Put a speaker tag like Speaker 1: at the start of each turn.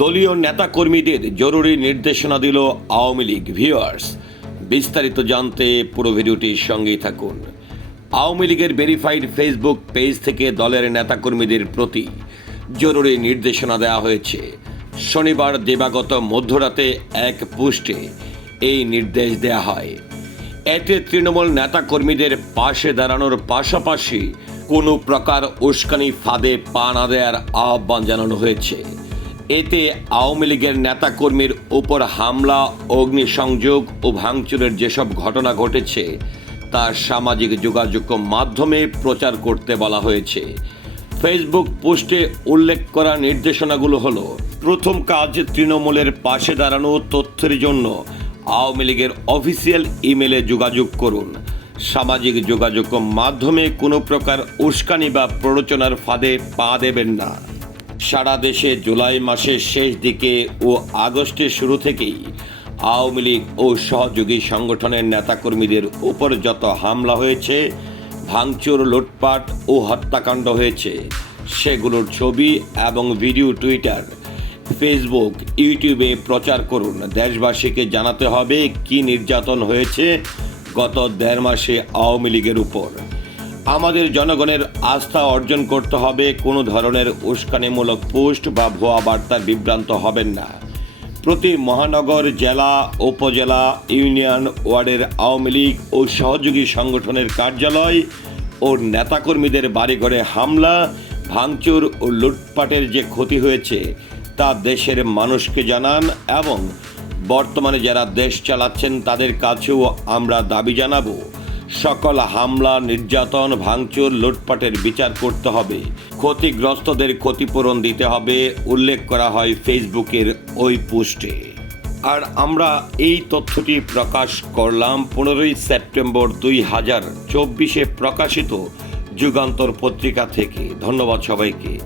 Speaker 1: দলীয় নেতাকর্মীদের জরুরি নির্দেশনা দিল আওয়ামী লীগ ভিউয়ার্স। বিস্তারিত জানতে পুরো ভিডিওটির সঙ্গেই থাকুন। আওয়ামী লীগের ভেরিফাইড ফেসবুক পেজ থেকে দলের নেতাকর্মীদের প্রতি জরুরি নির্দেশনা দেওয়া হয়েছে। শনিবার দেবাগত মধ্যরাতে এক পোস্টে এই নির্দেশ দেওয়া হয়। এতে তৃণমূল নেতাকর্মীদের পাশে দাঁড়ানোর পাশাপাশি কোনো প্রকার উস্কানি ফাঁদে পা না দেওয়ার আহ্বান জানানো হয়েছে। এতে আওয়ামী লীগের নেতাকর্মীর উপর হামলা, অগ্নিসংযোগ ও ভাঙচুরের যেসব ঘটনা ঘটেছে, তা সামাজিক যোগাযোগ মাধ্যমে প্রচার করতে বলা হয়েছে। ফেসবুক পোস্টে উল্লেখ করা নির্দেশনাগুলো হলো, প্রথম কাজ তৃণমূলের পাশে দাঁড়ানো তথ্যের জন্য আওয়ামী লীগের অফিসিয়াল ইমেলে যোগাযোগ করুন। সামাজিক যোগাযোগ মাধ্যমে কোনো প্রকার উস্কানি বা প্ররোচনার ফাঁদে পা দেবেন না। সারা দেশে জুলাই মাসের শেষ দিকে ও আগস্টের শুরু থেকেই আওয়ামী লীগ ও সহযোগী সংগঠনের নেতাকর্মীদের উপর যত হামলা হয়েছে, ভাঙচুর, লুটপাট ও হত্যাকাণ্ড হয়েছে, সেগুলোর ছবি এবং ভিডিও টুইটার, ফেসবুক, ইউটিউবে প্রচার করুন। দেশবাসীকে জানাতে হবে কি নির্যাতন হয়েছে গত দেড় মাসে আওয়ামী লীগের উপর। আমাদের জনগণের আস্থা অর্জন করতে হবে, কোনো ধরনের উস্কানিমূলক পোস্ট বা ভুয়া বার্তা বিভ্রান্ত হবেন না। প্রতি মহানগর, জেলা, উপজেলা, ইউনিয়ন ওয়ার্ডের আওয়ামী লীগ ও সহযোগী সংগঠনের কার্যালয় ও নেতাকর্মীদের বাড়িঘরে হামলা, ভাঙচুর ও লুটপাটের যে ক্ষতি হয়েছে, তা দেশের মানুষকে জানান এবং বর্তমানে যারা দেশ চালাচ্ছেন তাদের কাছেও আমরা দাবি জানাব। সকল হামলা, নির্যাতন, ভাঙচুর, লুটপাটের বিচার করতে হবে। ক্ষতিগ্রস্তদের ক্ষতিপূরণ দিতে হবে, উল্লেখ করা হয় ফেসবুকের ওই পোস্টে। আর আমরা এই তথ্যটি প্রকাশ করলাম পনেরোই সেপ্টেম্বর দুই হাজার চব্বিশে প্রকাশিত যুগান্তর পত্রিকা থেকে। ধন্যবাদ সবাইকে।